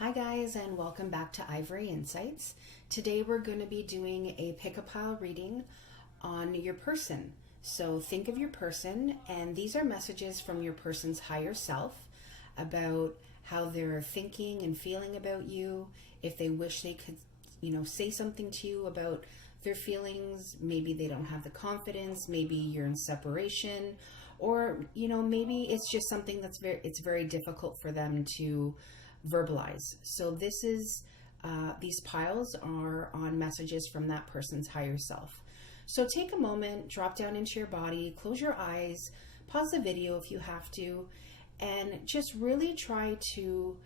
Hi guys, and welcome back to Ivory Insights. Today we're going to be doing a pick-a-pile reading on your person. So think of your person, and these are messages from your person's higher self about how they're thinking and feeling about you. If they wish they could, say something to you about their feelings, maybe they don't have the confidence, maybe you're in separation, or maybe it's just something it's very difficult for them to verbalize. So this is these piles are on messages from that person's higher self. So take a moment, drop down into your body, close your eyes, pause the video if you have to, and just really try to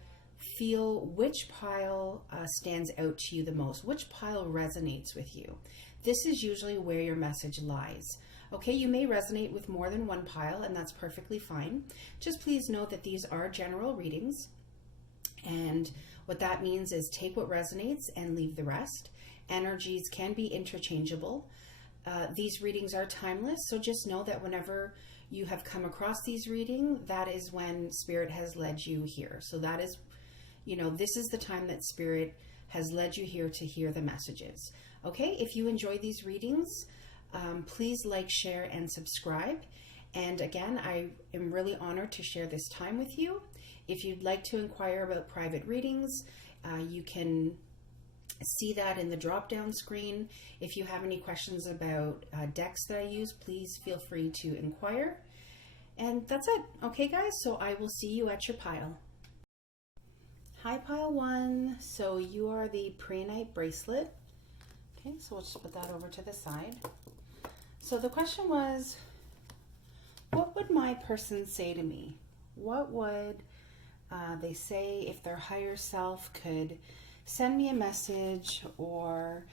feel which pile stands out to you the most, which pile resonates with you. This is usually where your message lies. Okay, you may resonate with more than one pile, and that's perfectly fine. Just please note that these are general readings. And what that means is take what resonates and leave the rest. Energies can be interchangeable. These readings are timeless, so just know that whenever you have come across these readings, that is when Spirit has led you here. So that is, this is the time that Spirit has led you here to hear the messages. Okay, if you enjoy these readings, please like, share, and subscribe. And again, I am really honored to share this time with you. If you'd like to inquire about private readings, you can see that in the drop-down screen. If you have any questions about decks that I use, please feel free to inquire. And that's it. Okay, guys, so I will see you at your pile. Hi, pile one. So you are the Preonite bracelet. Okay, so we'll just put that over to the side. So the question was, what would my person say to me? What would they say if their higher self could send me a message, or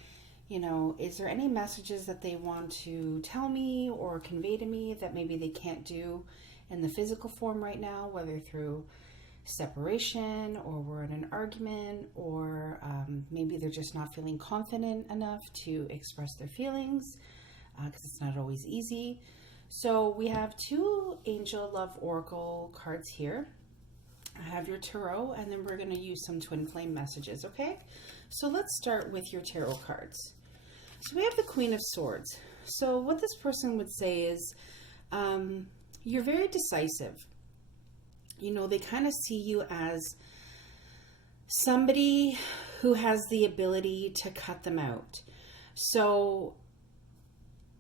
is there any messages that they want to tell me or convey to me that maybe they can't do in the physical form right now, whether through separation or we're in an argument, or maybe they're just not feeling confident enough to express their feelings because it's not always easy. So we have two Angel Love Oracle cards here. I have your tarot, and then we're going to use some twin flame messages, okay? So let's start with your tarot cards. So we have the Queen of Swords. So what this person would say is, you're very decisive. They kind of see you as somebody who has the ability to cut them out. So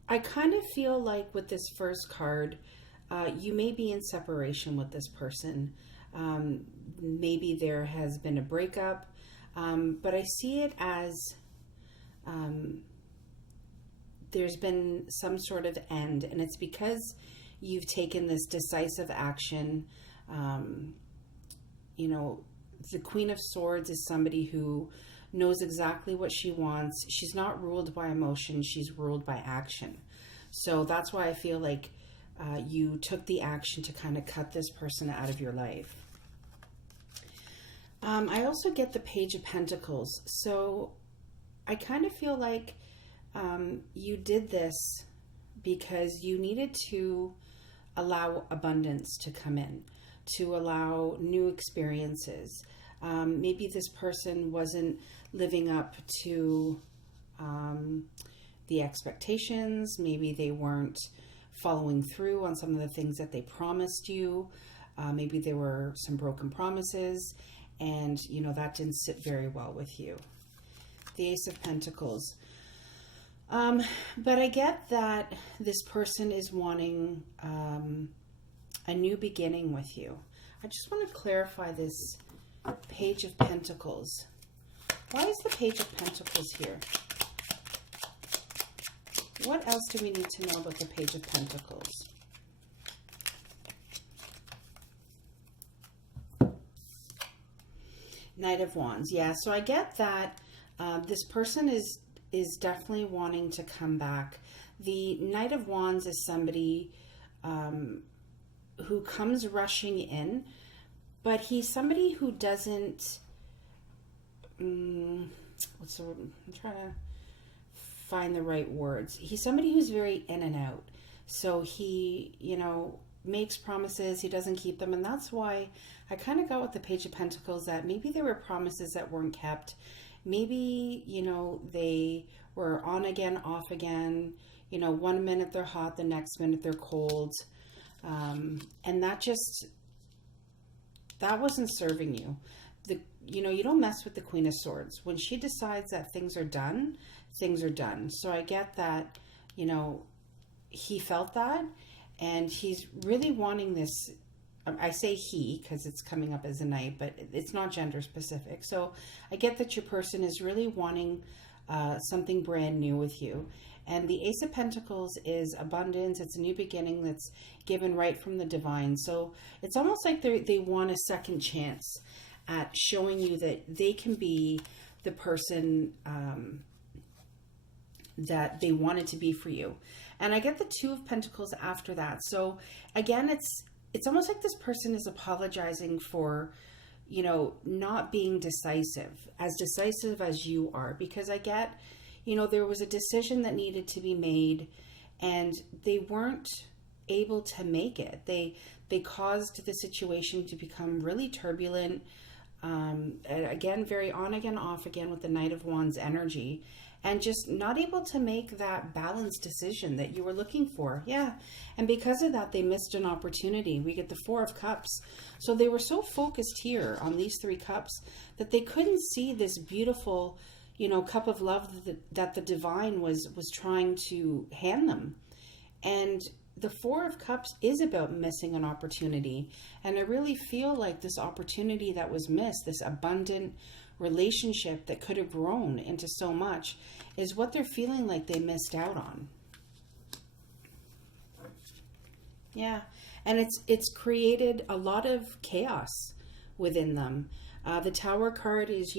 I kind of feel like with this first card, you may be in separation with this person. Maybe there has been a breakup, but I see it as there's been some sort of end, and it's because you've taken this decisive action. The Queen of Swords is somebody who knows exactly what she wants. She's not ruled by emotion, she's ruled by action. So that's why I feel like you took the action to kind of cut this person out of your life. I also get the Page of Pentacles. So I kind of feel like you did this because you needed to allow abundance to come in, to allow new experiences. Maybe this person wasn't living up to the expectations. Maybe they weren't following through on some of the things that they promised you. Maybe there were some broken promises, and that didn't sit very well with you. The Ace of Pentacles. But I get that this person is wanting a new beginning with you. I just want to clarify this Page of Pentacles. Why is the Page of Pentacles here? What else do we need to know about the Page of Pentacles? Knight of Wands. Yeah, so I get that this person is definitely wanting to come back. The Knight of Wands is somebody who comes rushing in, but he's somebody who doesn't, I'm trying to find the right words. He's somebody who's very in and out. So he, makes promises, he doesn't keep them. And that's why I kind of got with the Page of Pentacles, that maybe there were promises that weren't kept. Maybe, they were on again, off again. 1 minute they're hot, the next minute they're cold. And that wasn't serving you. You don't mess with the Queen of Swords. When she decides that things are done, things are done. So I get that, he felt that, and he's really wanting this. I say he because it's coming up as a knight, but it's not gender specific. So I get that your person is really wanting something brand new with you. And the Ace of Pentacles is abundance. It's a new beginning that's given right from the divine. So it's almost like they want a second chance at showing you that they can be the person that they wanted to be for you. And I get the Two of Pentacles after that. So again, it's almost like this person is apologizing for, not being decisive as you are. Because I get, there was a decision that needed to be made and they weren't able to make it. They caused the situation to become really turbulent. Again, very on again, off again with the Knight of Wands energy. And just not able to make that balanced decision that you were looking for. Yeah. And because of that, they missed an opportunity. We get the Four of Cups. So they were so focused here on these 3 cups that they couldn't see this beautiful, cup of love that the divine was trying to hand them. And the Four of Cups is about missing an opportunity. And I really feel like this opportunity that was missed, this abundant relationship that could have grown into so much, is what they're feeling like they missed out on. Yeah. And it's created a lot of chaos within them. The Tower card is,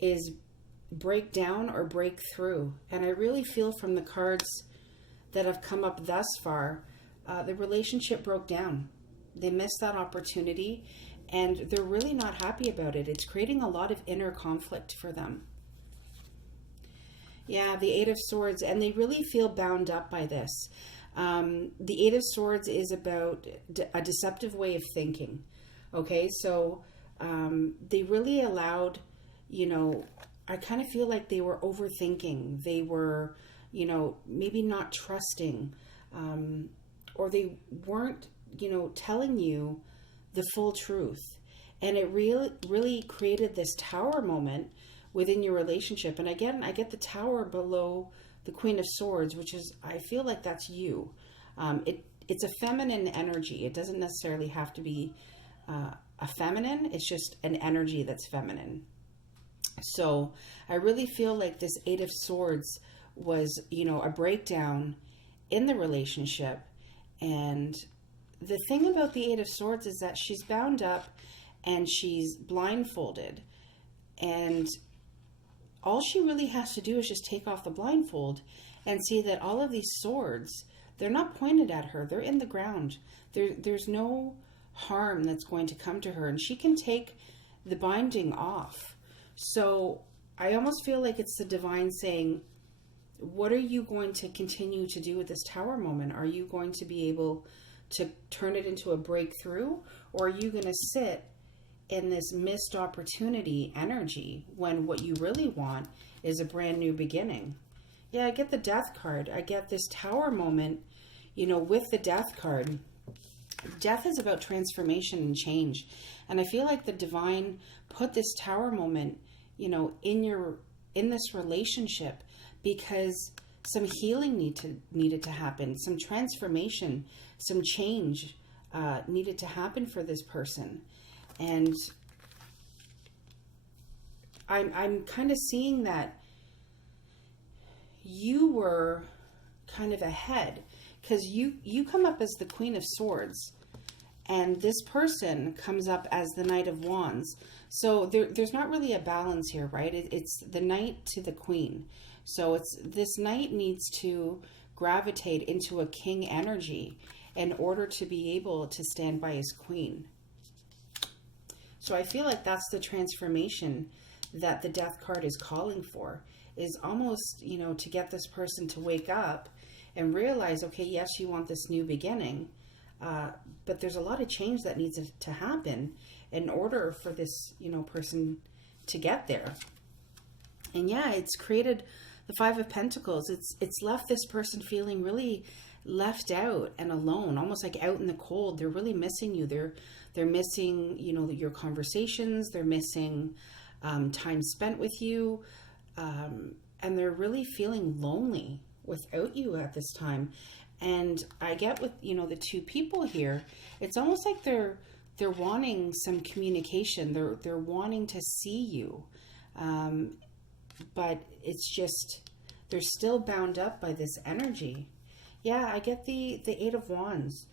is break down or break through. And I really feel from the cards that have come up thus far, the relationship broke down. They missed that opportunity. And they're really not happy about it. It's creating a lot of inner conflict for them. Yeah, the Eight of Swords. And they really feel bound up by this. The Eight of Swords is about a deceptive way of thinking. Okay, so they really allowed, I kind of feel like they were overthinking. They were, maybe not trusting. Or they weren't, telling you the full truth. And it really created this Tower moment within your relationship. And again, I get the Tower below the Queen of Swords, which is, I feel like that's you. It's a feminine energy. It doesn't necessarily have to be a feminine. It's just an energy that's feminine. So I really feel like this Eight of Swords was, a breakdown in the relationship. And the thing about the Eight of Swords is that she's bound up and she's blindfolded. And all she really has to do is just take off the blindfold and see that all of these swords, they're not pointed at her. They're in the ground. There's no harm that's going to come to her. And she can take the binding off. So I almost feel like it's the divine saying, what are you going to continue to do with this Tower moment? Are you going to be able to turn it into a breakthrough, or are you going to sit in this missed opportunity energy when what you really want is a brand new beginning? Yeah, I get the Death card. I get this Tower moment, with the Death card. Death is about transformation and change. And I feel like the divine put this Tower moment, in this relationship because some healing needed to happen, some transformation, some change needed to happen for this person. And I'm kind of seeing that you were kind of ahead, because you come up as the Queen of Swords and this person comes up as the Knight of Wands. So there's not really a balance here, right? It's the Knight to the Queen. So this Knight needs to gravitate into a King energy in order to be able to stand by his Queen. So I feel like that's the transformation that the Death card is calling for, is almost, to get this person to wake up and realize, okay, yes, you want this new beginning, But there's a lot of change that needs to happen in order for this, person to get there. And yeah, it's created the Five of Pentacles. It's left this person feeling really left out and alone, almost like out in the cold. They're really missing you. They're missing, your conversations. They're missing time spent with you. And they're really feeling lonely without you at this time. And I get with, the two people here, it's almost like they're wanting some communication. They're wanting to see you. But it's just, they're still bound up by this energy. Yeah, I get the Eight of Wands.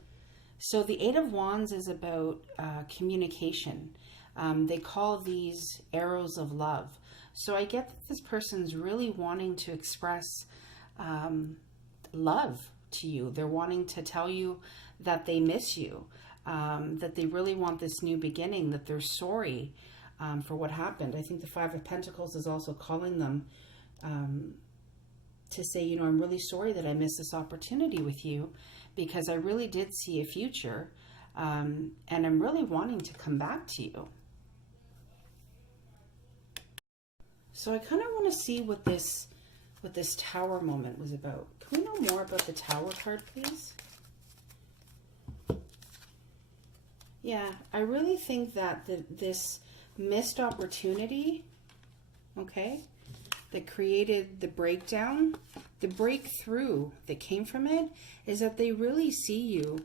So the Eight of Wands is about communication. They call these arrows of love. So I get that this person's really wanting to express love to you. They're wanting to tell you that they miss you, that they really want this new beginning, that they're sorry for what happened. I think the Five of Pentacles is also calling them to say, I'm really sorry that I missed this opportunity with you, because I really did see a future, and I'm really wanting to come back to you. So I kind of want to see what this Tower moment was about. Can we know more about the Tower card, please? Yeah, I really think that this missed opportunity, okay, that created the breakdown, the breakthrough that came from it, is that they really see you.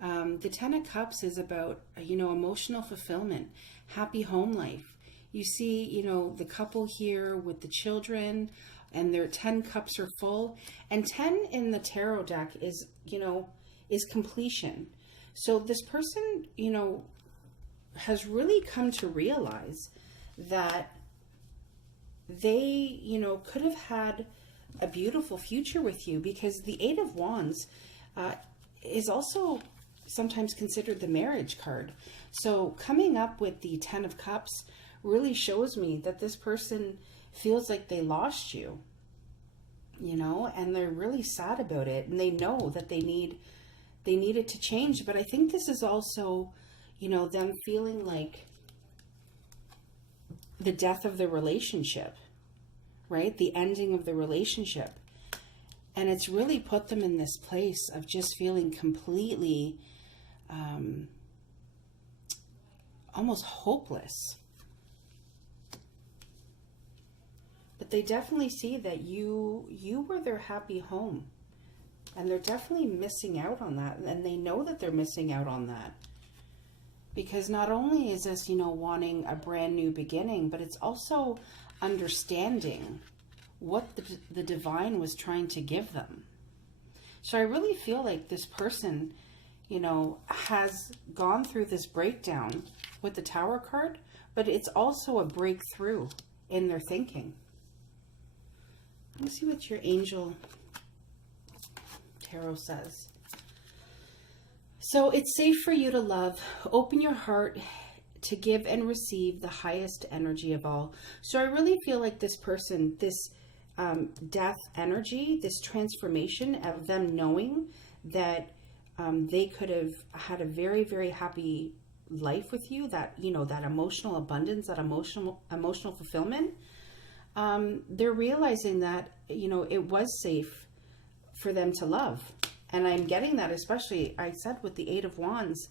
The Ten of Cups is about, emotional fulfillment, happy home life. You see, the couple here with the children, and their 10 cups are full. And 10 in the tarot deck is, is completion. So this person, has really come to realize that they, could have had a beautiful future with you, because the Eight of Wands is also sometimes considered the marriage card. So coming up with the 10 of Cups really shows me that this person feels like they lost you, and they're really sad about it, and they know that they need it to change. But I think this is also, them feeling like the death of the relationship, right? The ending of the relationship. And it's really put them in this place of just feeling completely almost hopeless. But they definitely see that you were their happy home. And they're definitely missing out on that. And they know that they're missing out on that. Because not only is this, wanting a brand new beginning, but it's also understanding what the divine was trying to give them. So I really feel like this person, has gone through this breakdown with the Tower card, but it's also a breakthrough in their thinking. Let's see what your angel tarot says. So it's safe for you to love. Open your heart to give and receive the highest energy of all. So I really feel like this person, this death energy, this transformation of them knowing that they could have had a very, very happy life with you, that, that emotional abundance, that emotional fulfillment. They're realizing that, it was safe for them to love. And I'm getting that, especially, I said with the Eight of Wands,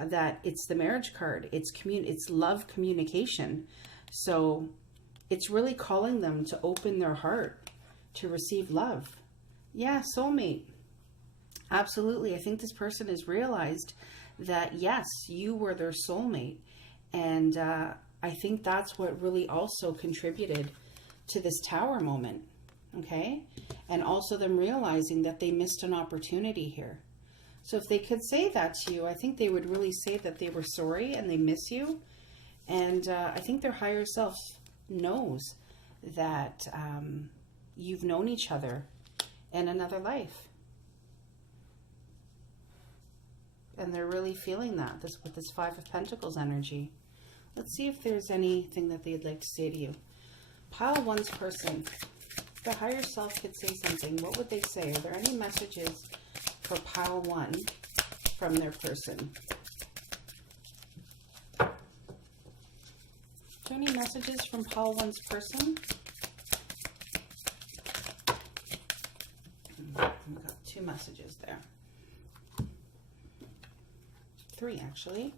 that it's the marriage card. It's love communication. So it's really calling them to open their heart to receive love. Yeah, soulmate. Absolutely. I think this person has realized that, yes, you were their soulmate. And I think that's what really also contributed to this Tower moment. Okay? And also them realizing that they missed an opportunity here. So if they could say that to you, I think they would really say that they were sorry and they miss you. And I think their higher self knows that you've known each other in another life. And they're really feeling that with this Five of Pentacles energy. Let's see if there's anything that they'd like to say to you. Pile one's person. If the higher self could say something, what would they say? Are there any messages for pile one from their person? Are there any messages from pile one's person? We've got 2 messages there. 3 actually.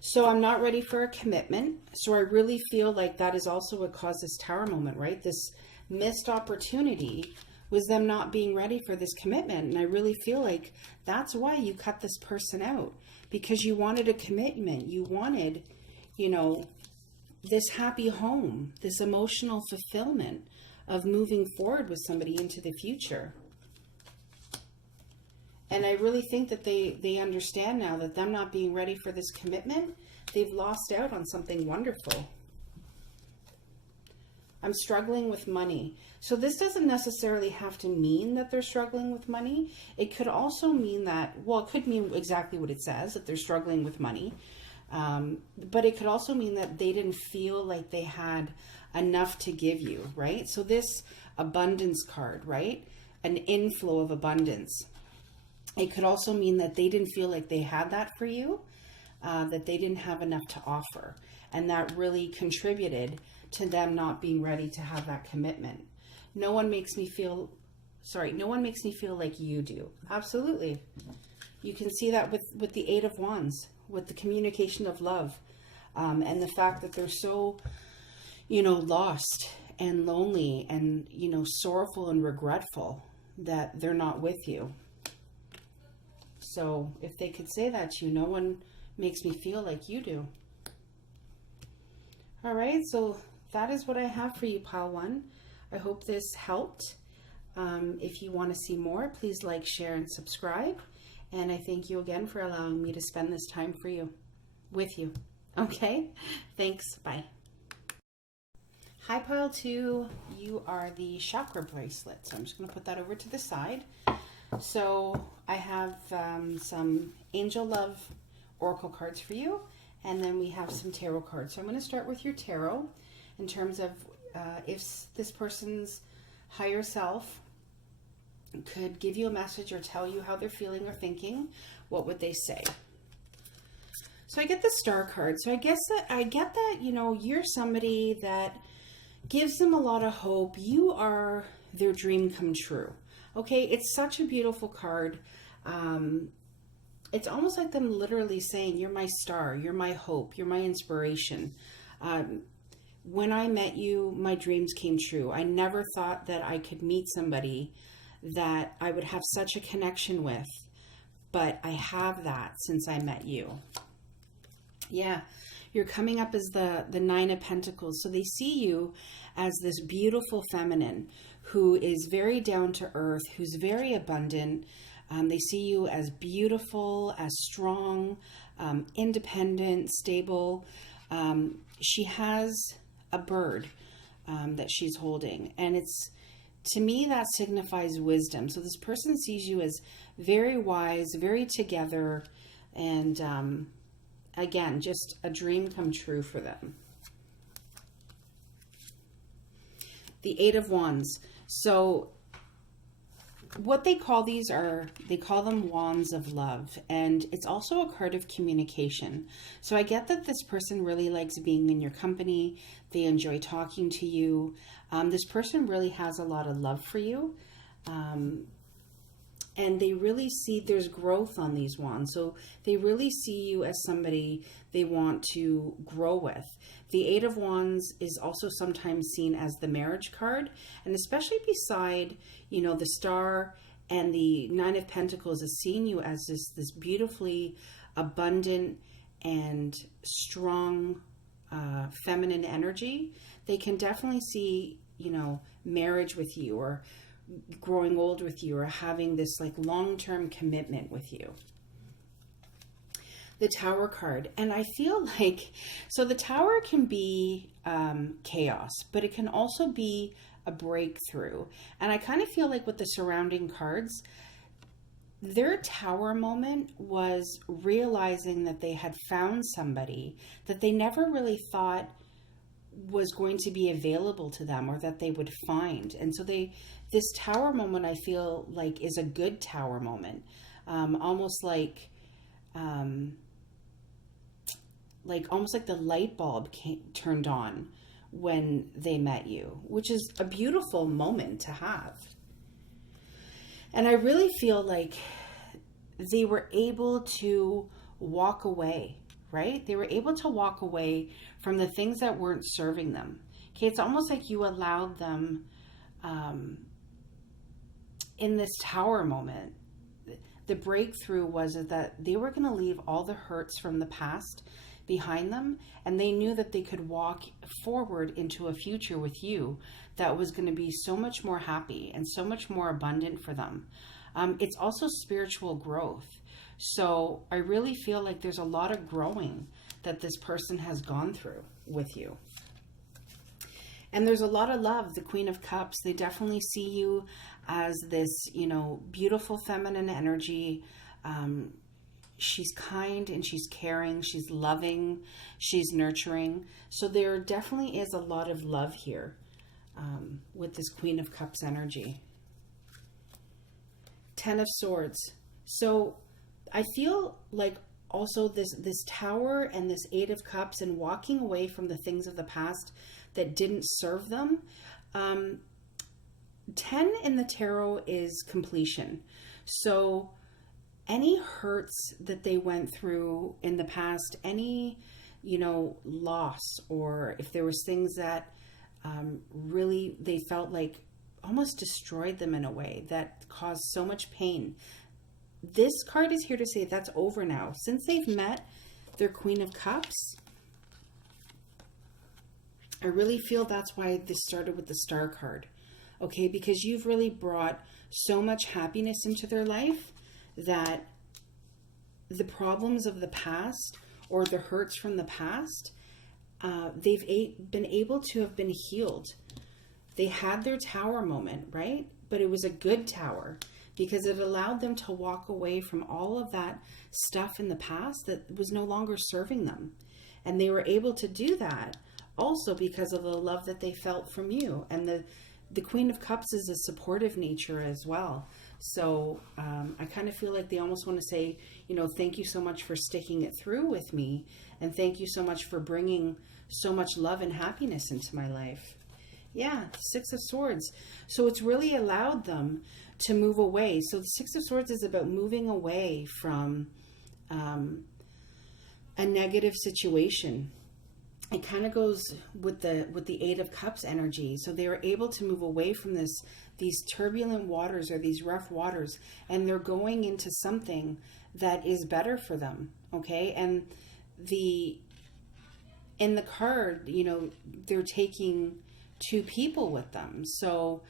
So I'm not ready for a commitment. So I really feel like that is also what caused this tower moment, right? This missed opportunity was them not being ready for this commitment. And I really feel like that's why you cut this person out, because you wanted a commitment. You wanted, you know, this happy home, this emotional fulfillment of moving forward with somebody into the future. And I really think that they understand now that them not being ready for this commitment, they've lost out on something wonderful. I'm struggling with money. So this doesn't necessarily have to mean that they're struggling with money. It could also mean that, well, it could mean exactly what it says, that they're struggling with money. But it could also mean that they didn't feel like they had enough to give you, right? So this abundance card, right? An inflow of abundance. It could also mean that they didn't feel like they had that for you, that they didn't have enough to offer. And that really contributed to them not being ready to have that commitment. No one makes me feel like you do. Absolutely. You can see that with the 8 of Wands, with the communication of love, and the fact that they're so, you know, lost and lonely and, you know, sorrowful and regretful that they're not with you. So if they could say that to you, no one makes me feel like you do. All right, so that is what I have for you, pile 1. I hope this helped. If you want to see more, please like, share, and subscribe. And I thank you again for allowing me to spend this time with you. Okay, thanks. Bye. Hi, pile 2. You are the chakra bracelet. So I'm just going to put that over to the side. So I have some Angel Love Oracle cards for you, and then we have some tarot cards. So I'm going to start with your tarot in terms of if this person's higher self could give you a message or tell you how they're feeling or thinking, what would they say? So I get the Star card. So I get that, you know, you're somebody that gives them a lot of hope. You are their dream come true. Okay, it's such a beautiful card. It's almost like them literally saying, you're my star, you're my hope, you're my inspiration. When I met you, my dreams came true. I never thought that I could meet somebody that I would have such a connection with, but I have that since I met you. Yeah, you're coming up as the 9 of Pentacles. So they see you as this beautiful feminine who is very down to earth, who's very abundant. They see you as beautiful, as strong, independent, stable. She has a bird that she's holding, and to me that signifies wisdom. So this person sees you as very wise, very together, and again, just a dream come true for them. The 8 of Wands. So what they call these they call them wands of love, and it's also a card of communication. So I get that this person really likes being in your company. They enjoy talking to you. This person really has a lot of love for you. And they really see there's growth on these wands. So they really see you as somebody they want to grow with. The 8 of Wands is also sometimes seen as the marriage card. And especially beside, you know, the Star and the 9 of Pentacles is seeing you as this beautifully abundant and strong feminine energy. They can definitely see, you know, marriage with you, or growing old with you, or having this like long-term commitment with you. The Tower card, and I feel like, so the Tower can be chaos, but it can also be a breakthrough. And I kind of feel like with the surrounding cards, their Tower moment was realizing that they had found somebody that they never really thought was going to be available to them, or that they would find. And so this Tower moment, I feel like, is a good Tower moment. almost almost like the light bulb turned on when they met you, which is a beautiful moment to have. And I really feel like they were able to walk away, right? They were able to walk away from the things that weren't serving them. Okay, it's almost like you allowed them in this tower moment. The breakthrough was that they were going to leave all the hurts from the past behind them, and they knew that they could walk forward into a future with you that was going to be so much more happy and so much more abundant for them. It's also spiritual growth. So I really feel like there's a lot of growing that this person has gone through with you. And there's a lot of love. The Queen of Cups, they definitely see you as this, beautiful feminine energy. She's kind and she's caring, she's loving, she's nurturing. So there definitely is a lot of love here with this Queen of Cups energy. 10 of Swords. So I feel like also this Tower and this 8 of Cups and walking away from the things of the past that didn't serve them. 10 in the tarot is completion. So any hurts that they went through in the past, any, loss, or if there was things that really they felt like almost destroyed them in a way that caused so much pain. This card is here to say that's over now. Since they've met their Queen of Cups, I really feel that's why this started with the Star card. Okay, because you've really brought so much happiness into their life that the problems of the past or the hurts from the past, they've been able to have been healed. They had their tower moment, right? But it was a good tower because it allowed them to walk away from all of that stuff in the past that was no longer serving them. And they were able to do that also because of the love that they felt from you. And the Queen of Cups is a supportive nature as well. So I kind of feel like they almost want to say, thank you so much for sticking it through with me. And thank you so much for bringing so much love and happiness into my life. Yeah, 6 of Swords. So it's really allowed them to move away. So the 6 of Swords is about moving away from a negative situation. It kind of goes with the 8 of Cups energy. So they were able to move away from these turbulent waters or these rough waters, and they're going into something that is better for them. Okay, and in the card, they're taking 2 people with them. So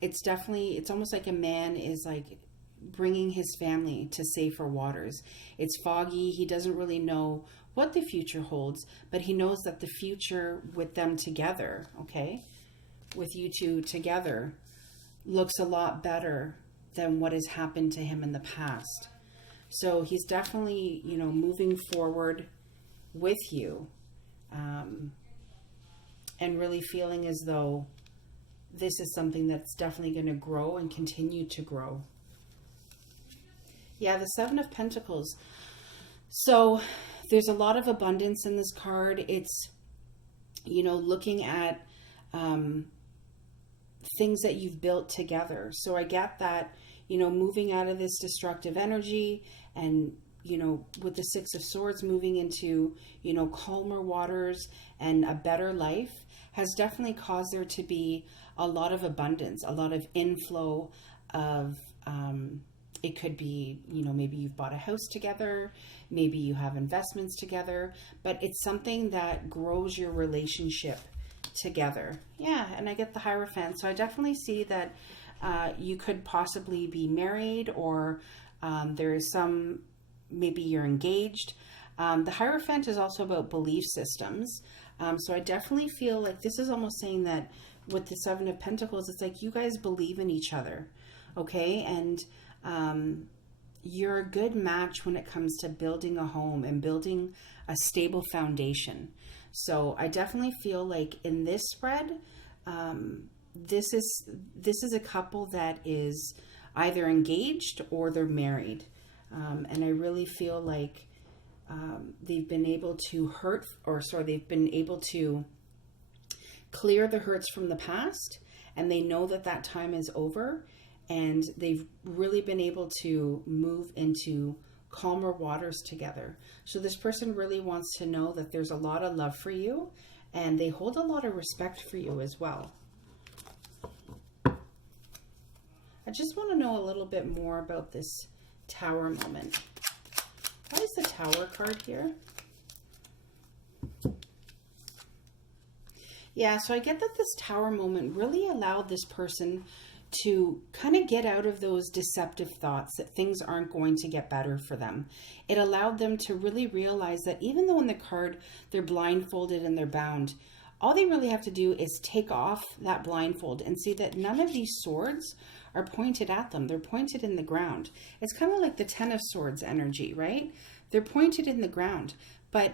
it's almost like a man is like bringing his family to safer waters. It's foggy. He doesn't really know what the future holds, but he knows that the future with them together, okay, with you two together, looks a lot better than what has happened to him in the past. So he's definitely, moving forward with you, and really feeling as though this is something that's definitely going to grow and continue to grow. Yeah, the 7 of Pentacles. So there's a lot of abundance in this card. It's, looking at things that you've built together. So I get that, moving out of this destructive energy and, with the 6 of Swords moving into, calmer waters and a better life has definitely caused there to be a lot of abundance, a lot of inflow of, it could be, maybe you've bought a house together, maybe you have investments together, but it's something that grows your relationship together. Yeah, and I get the Hierophant. So I definitely see that you could possibly be married, or there is some, maybe you're engaged. The Hierophant is also about belief systems. So I definitely feel like this is almost saying that with the 7 of Pentacles, it's like you guys believe in each other, okay? And you're a good match when it comes to building a home and building a stable foundation. So I definitely feel like in this spread, this is a couple that is either engaged or they're married. And I really feel like they've been able to they've been able to clear the hurts from the past, and they know that that time is over, and they've really been able to move into calmer waters together. So this person really wants to know that there's a lot of love for you, and they hold a lot of respect for you as well. I just want to know a little bit more about this Tower moment. Why is the Tower card here? Yeah, so I get that this Tower moment really allowed this person to kind of get out of those deceptive thoughts that things aren't going to get better for them. It allowed them to really realize that even though in the card they're blindfolded and they're bound, all they really have to do is take off that blindfold and see that none of these swords are pointed at them. They're pointed in the ground. It's kind of like the Ten of Swords energy, right? They're pointed in the ground, but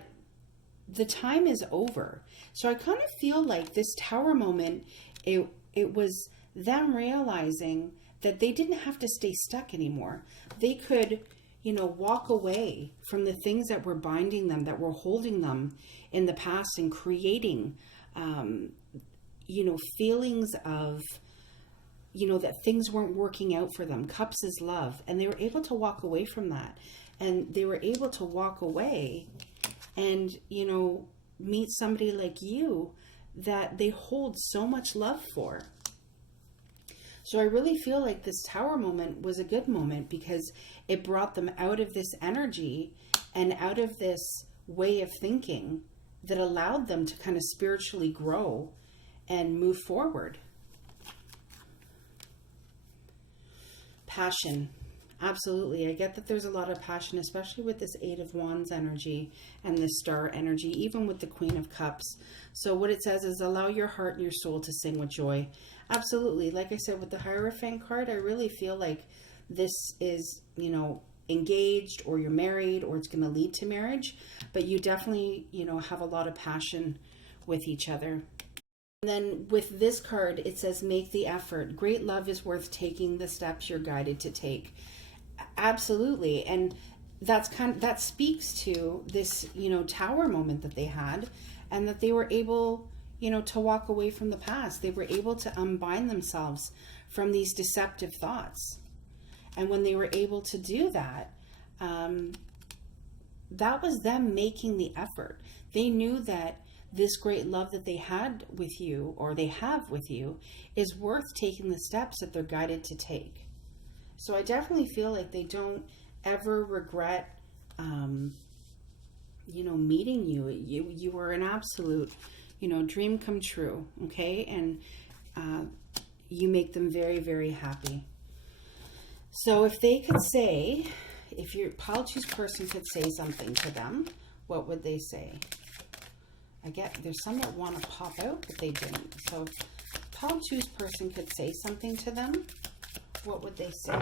the time is over. So I kind of feel like this Tower moment, it was them realizing that they didn't have to stay stuck anymore. They could, walk away from the things that were binding them, that were holding them in the past and creating, feelings of, that things weren't working out for them. Cups is love. And they were able to walk away from that. And they were able to walk away and, meet somebody like you that they hold so much love for. So I really feel like this Tower moment was a good moment because it brought them out of this energy and out of this way of thinking that allowed them to kind of spiritually grow and move forward. Passion. Absolutely. I get that there's a lot of passion, especially with this Eight of Wands energy and this Star energy, even with the Queen of Cups. So what it says is allow your heart and your soul to sing with joy. Absolutely. Like I said, with the Hierophant card, I really feel like this is, engaged, or you're married, or it's going to lead to marriage, but you definitely, have a lot of passion with each other. And then with this card, it says, make the effort. Great love is worth taking the steps you're guided to take. Absolutely. And that speaks to this, Tower moment that they had, and that they were able, to walk away from the past. They were able to unbind themselves from these deceptive thoughts. And when they were able to do that, that was them making the effort. They knew that this great love that they had with you, or they have with you, is worth taking the steps that they're guided to take. So I definitely feel like they don't ever regret, meeting you. You were an absolute, dream come true. Okay. And, you make them very, very happy. So if they could say, if your pile choose person could say something to them, what would they say? There's some that want to pop out, but they didn't. So if pile choose person could say something to them, what would they say?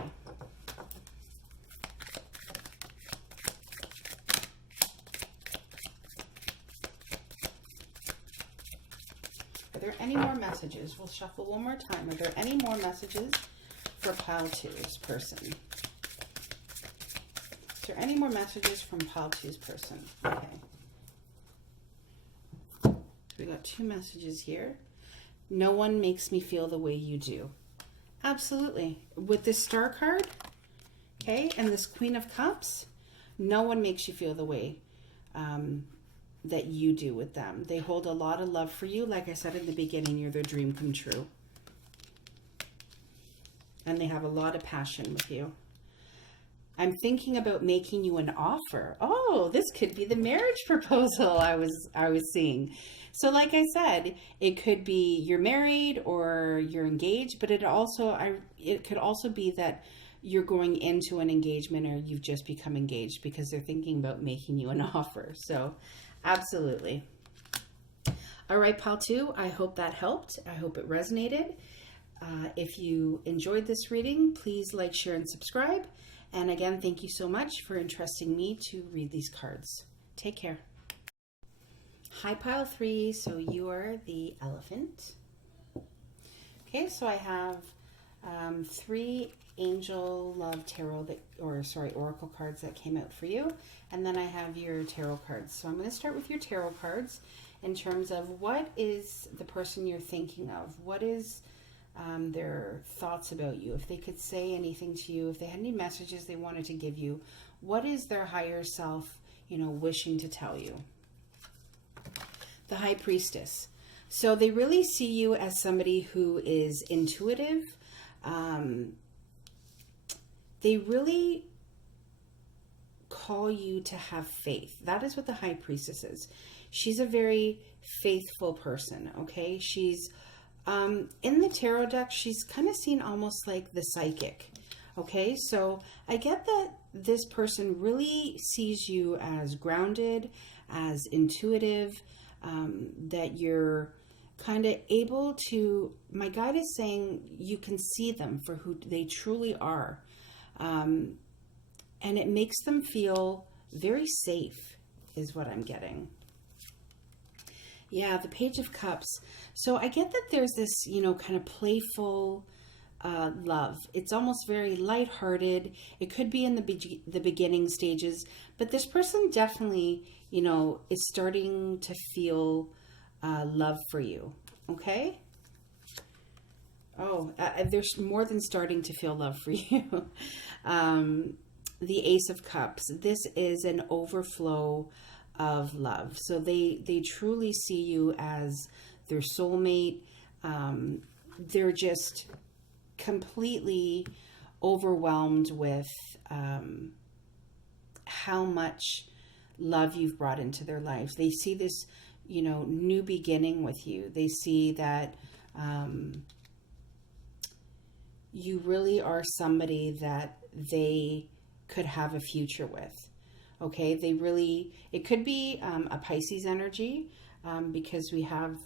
Are there any more messages? We'll shuffle one more time. Are there any more messages for pile choose person? Is there any more messages from pile choose person? Okay. So we got two messages here. No one makes me feel the way you do. Absolutely. With this Star card, okay, and this Queen of Cups, no one makes you feel the way that you do with them. They hold a lot of love for you. Like I said in the beginning, you're their dream come true. And they have a lot of passion with you. I'm thinking about making you an offer. Oh, this could be the marriage proposal I was seeing. So like I said, it could be you're married or you're engaged, but it could also be that you're going into an engagement or you've just become engaged because they're thinking about making you an offer. So absolutely. All right, pile 2, I hope that helped. I hope it resonated. If you enjoyed this reading, please like, share, and subscribe. And again, thank you so much for entrusting me to read these cards. Take care. Hi, pile 3. So you are the elephant. Okay, so I have Three angel love tarot oracle cards that came out for you. And then I have your tarot cards. So I'm going to start with your tarot cards in terms of what is the person you're thinking of? What is their thoughts about you? If they could say anything to you, if they had any messages they wanted to give you, what is their higher self, wishing to tell you? The High Priestess. So they really see you as somebody who is intuitive. They really call you to have faith. That is what the High Priestess is. She's a very faithful person, okay? She's, in the tarot deck, she's kind of seen almost like the psychic, okay? So I get that this person really sees you as grounded, as intuitive, that you're kind of able to, my guide is saying you can see them for who they truly are. And it makes them feel very safe is what I'm getting. Yeah, the Page of Cups. So I get that there's this, kind of playful love. It's almost very lighthearted. It could be in the beginning stages, but this person definitely, is starting to feel love for you. Okay. Oh, there's more than starting to feel love for you. The Ace of Cups. This is an overflow of love. So they truly see you as their soulmate. They're just completely overwhelmed with how much love you've brought into their lives. They see this, new beginning with you. They see that you really are somebody that they could have a future with. Okay, it could be a Pisces energy because we have,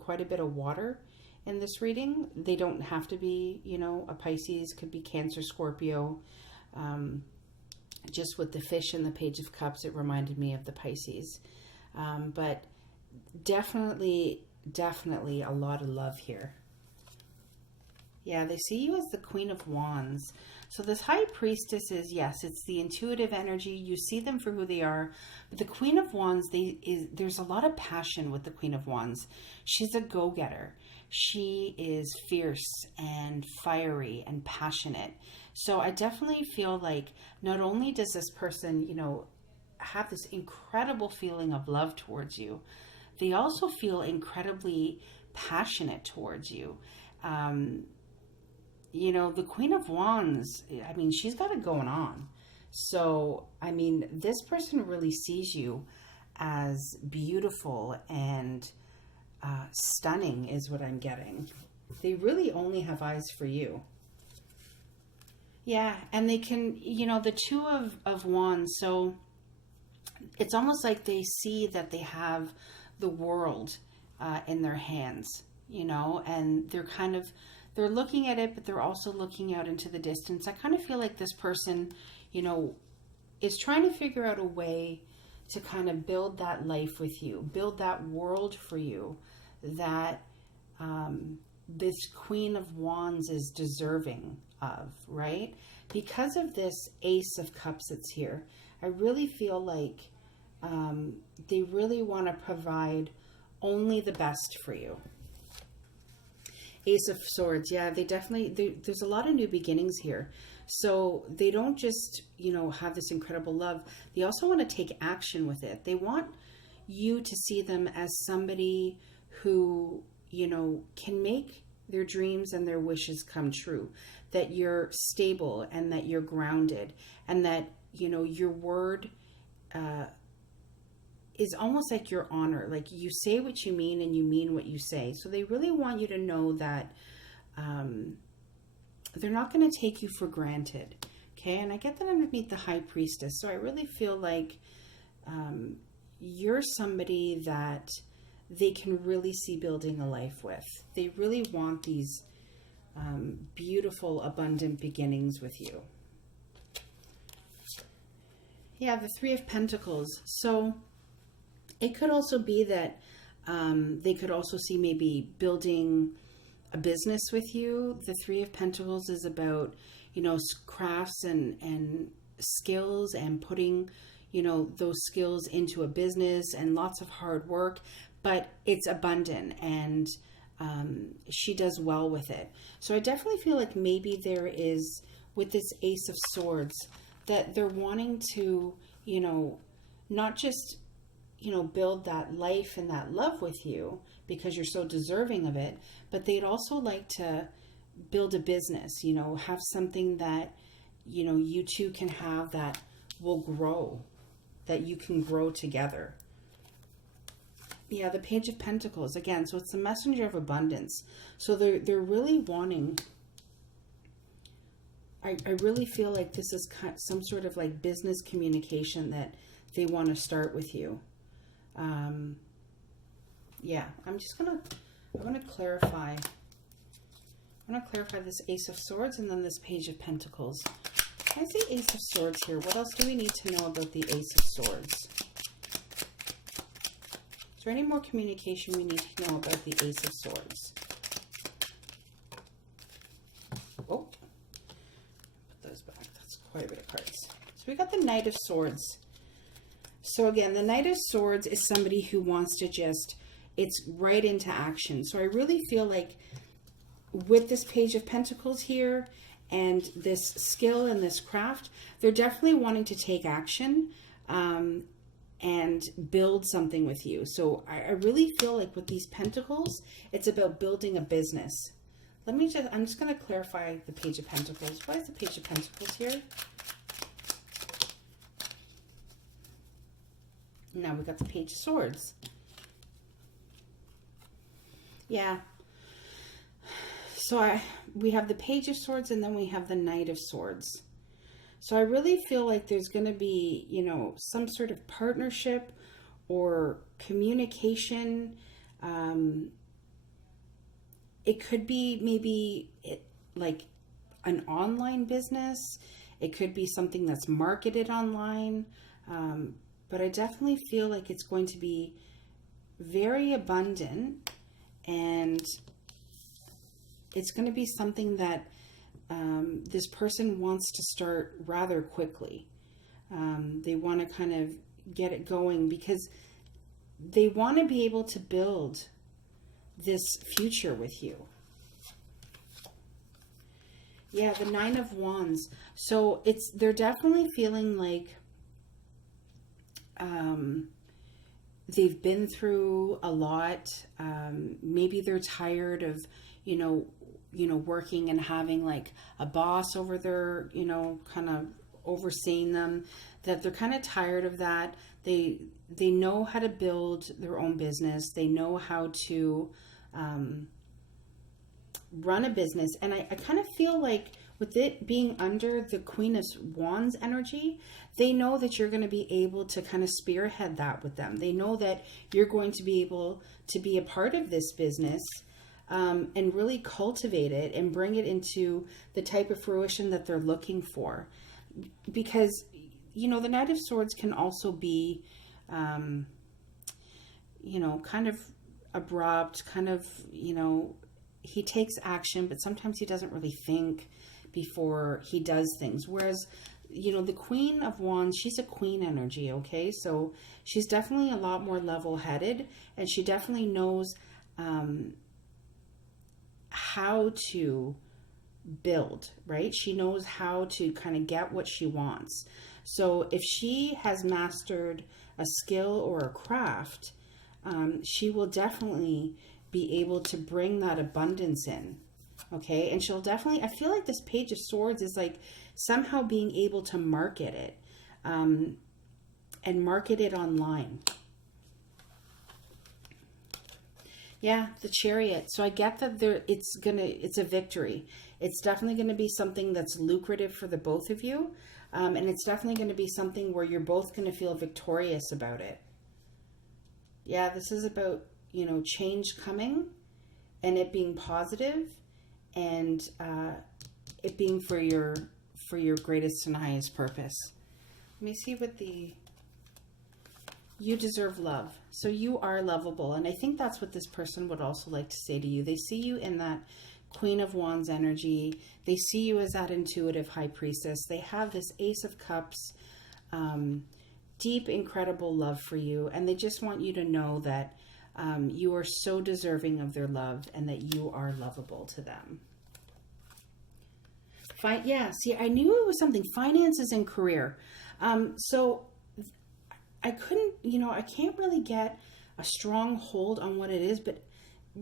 quite a bit of water in this reading. They don't have to be, a Pisces, could be Cancer, Scorpio. Just with the fish and the Page of Cups, it reminded me of the Pisces. But definitely a lot of love here. Yeah, they see you as the Queen of Wands. So this High Priestess is, yes, it's the intuitive energy. You see them for who they are. But the Queen of Wands, there's a lot of passion with the Queen of Wands. She's a go-getter. She is fierce and fiery and passionate. So I definitely feel like not only does this person, have this incredible feeling of love towards you, they also feel incredibly passionate towards you. The Queen of Wands, she's got it going on. So, this person really sees you as beautiful and stunning is what I'm getting. They really only have eyes for you. Yeah, and they can, the Two of Wands, so it's almost like they see that they have the world in their hands, and they're looking at it, but they're also looking out into the distance. I kind of feel like this person, is trying to figure out a way to kind of build that life with you, build that world for you that this Queen of Wands is deserving of, right? Because of this Ace of Cups that's here, I really feel like they really want to provide only the best for you. Ace of Swords, yeah, there's a lot of new beginnings here. So they don't just, have this incredible love. They also want to take action with it. They want you to see them as somebody who, can make their dreams and their wishes come true. That you're stable and that you're grounded and that, your word is almost like your honor. Like you say what you mean and you mean what you say. So they really want you to know that they're not going to take you for granted. Okay. And I get that underneath the High Priestess. So I really feel like you're somebody that they can really see building a life with. They really want these beautiful, abundant beginnings with you. Yeah, the Three of Pentacles. So it could also be that they could also see maybe building a business with you. The Three of Pentacles is about, you know, crafts and skills and putting, you know, those skills into a business and lots of hard work, but it's abundant and she does well with it. So I definitely feel like maybe there is, with this Ace of Swords, that they're wanting to, you know, not just, you know, build that life and that love with you because you're so deserving of it, but they'd also like to build a business, you know, have something that, you know, you two can have that will grow, that you can grow together. Yeah, the Page of Pentacles again. So it's the messenger of abundance. So they're really wanting. I really feel like this is some sort of like business communication that they want to start with you. Yeah, I'm going to clarify. I'm going to clarify this Ace of Swords and then this Page of Pentacles. I see Ace of Swords here. What else do we need to know about the Ace of Swords? Is there any more communication we need to know about the Ace of Swords? Oh, put those back. That's quite a bit of cards. So we got the Knight of Swords. So again, the Knight of Swords is somebody who wants to just, it's right into action. So I really feel like with this Page of Pentacles here and this skill and this craft, they're definitely wanting to take action and build something with you. So I really feel like with these Pentacles, it's about building a business. I'm just going to clarify the Page of Pentacles. Why is the Page of Pentacles here? Now we got the Page of Swords. Yeah. So we have the Page of Swords and then we have the Knight of Swords. So I really feel like there's going to be, you know, some sort of partnership or communication. It could be maybe like an online business. It could be something that's marketed online. But I definitely feel like it's going to be very abundant, and it's going to be something that this person wants to start rather quickly. They want to kind of get it going because they want to be able to build this future with you. Yeah, the Nine of Wands. So they're definitely feeling like they've been through a lot. Maybe they're tired of, you know, working and having like a boss over their, you know, kind of overseeing them, that they're kind of tired of that. They know how to build their own business. They know how to run a business. And I kind of feel like with it being under the Queen of Wands energy, they know that you're going to be able to kind of spearhead that with them. They know that you're going to be able to be a part of this business and really cultivate it and bring it into the type of fruition that they're looking for. Because, you know, the Knight of Swords can also be, you know, kind of abrupt, kind of, you know, he takes action, but sometimes he doesn't really think before he does things. Whereas, you know, the Queen of Wands, she's a queen energy, okay? So she's definitely a lot more level-headed, and she definitely knows how to build, right? She knows how to kind of get what she wants. So if she has mastered a skill or a craft, she will definitely be able to bring that abundance in. Okay, and she'll definitely, I feel like this Page of Swords is like somehow being able to market it and market it online. Yeah, the Chariot. So I get that it's a victory. It's definitely going to be something that's lucrative for the both of you. And it's definitely going to be something where you're both going to feel victorious about it. Yeah, this is about, you know, change coming and it being positive, and it being for your greatest and highest purpose. Let me see what the You deserve love. So you are lovable. And I think that's what this person would also like to say to you. They see you in that Queen of Wands energy. They see you as that intuitive High Priestess. They have this Ace of Cups, deep, incredible love for you. And they just want you to know that you are so deserving of their love and that you are lovable to them. Yeah, see, I knew it was something. Finances and career. So I couldn't, I can't really get a strong hold on what it is, but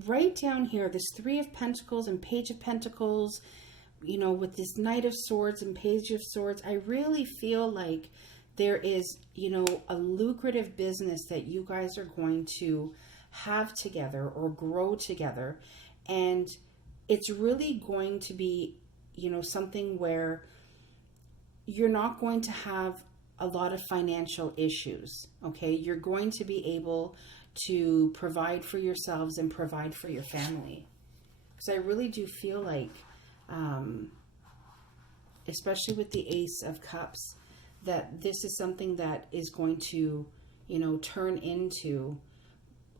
right down here, this Three of Pentacles and Page of Pentacles, with this Knight of Swords and Page of Swords, I really feel like there is, a lucrative business that you guys are going to have together or grow together. And it's really going to be, something where you're not going to have a lot of financial issues, okay? You're going to be able to provide for yourselves and provide for your family. Because I really do feel like, especially with the Ace of Cups, that this is something that is going to, turn into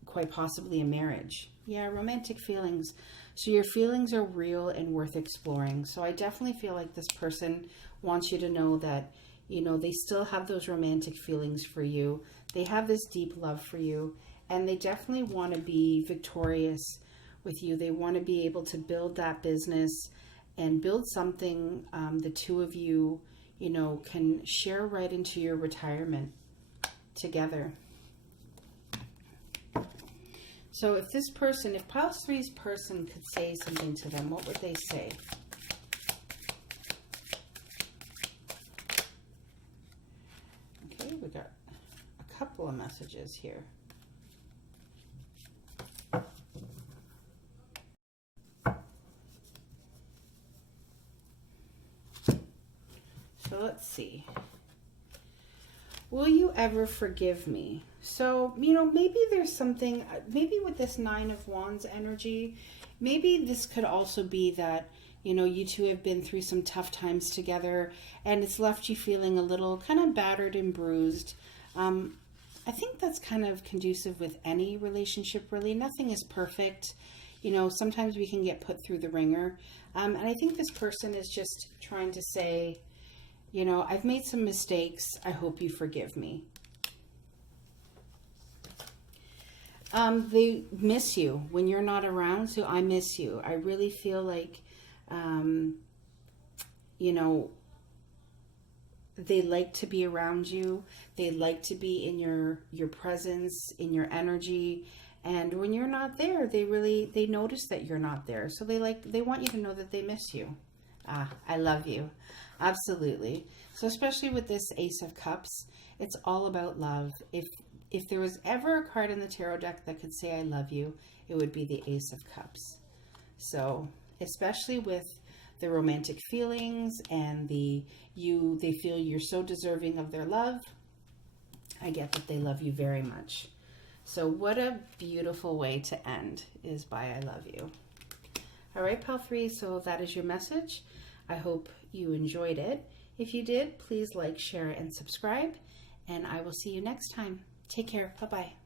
quite possibly a marriage. Yeah, romantic feelings. So your feelings are real and worth exploring. So I definitely feel like this person wants you to know that, they still have those romantic feelings for you. They have this deep love for you, and they definitely want to be victorious with you. They want to be able to build that business and build something the two of you, can share right into your retirement together. So if Pile 3's person could say something to them, what would they say? Okay, we got a couple of messages here. So let's see. Will you ever forgive me? So, maybe there's something, maybe with this Nine of Wands energy, maybe this could also be that, you two have been through some tough times together and it's left you feeling a little kind of battered and bruised. I think that's kind of conducive with any relationship, really. Nothing is perfect. Sometimes we can get put through the ringer. And I think this person is just trying to say, I've made some mistakes. I hope you forgive me. They miss you when you're not around, so I miss you. I really feel like, they like to be around you. They like to be in your presence, in your energy. And when you're not there, they notice that you're not there. So they want you to know that they miss you. I love you. Absolutely. So especially with this Ace of Cups, it's all about love. If there was ever a card in the tarot deck that could say I love you, it would be the Ace of Cups. So especially with the romantic feelings and they feel you're so deserving of their love, I get that they love you very much. So what a beautiful way to end is by I love you. All right, Pile 3, so that is your message. I hope you enjoyed it. If you did, please like, share, and subscribe, and I will see you next time. Take care. Bye-bye.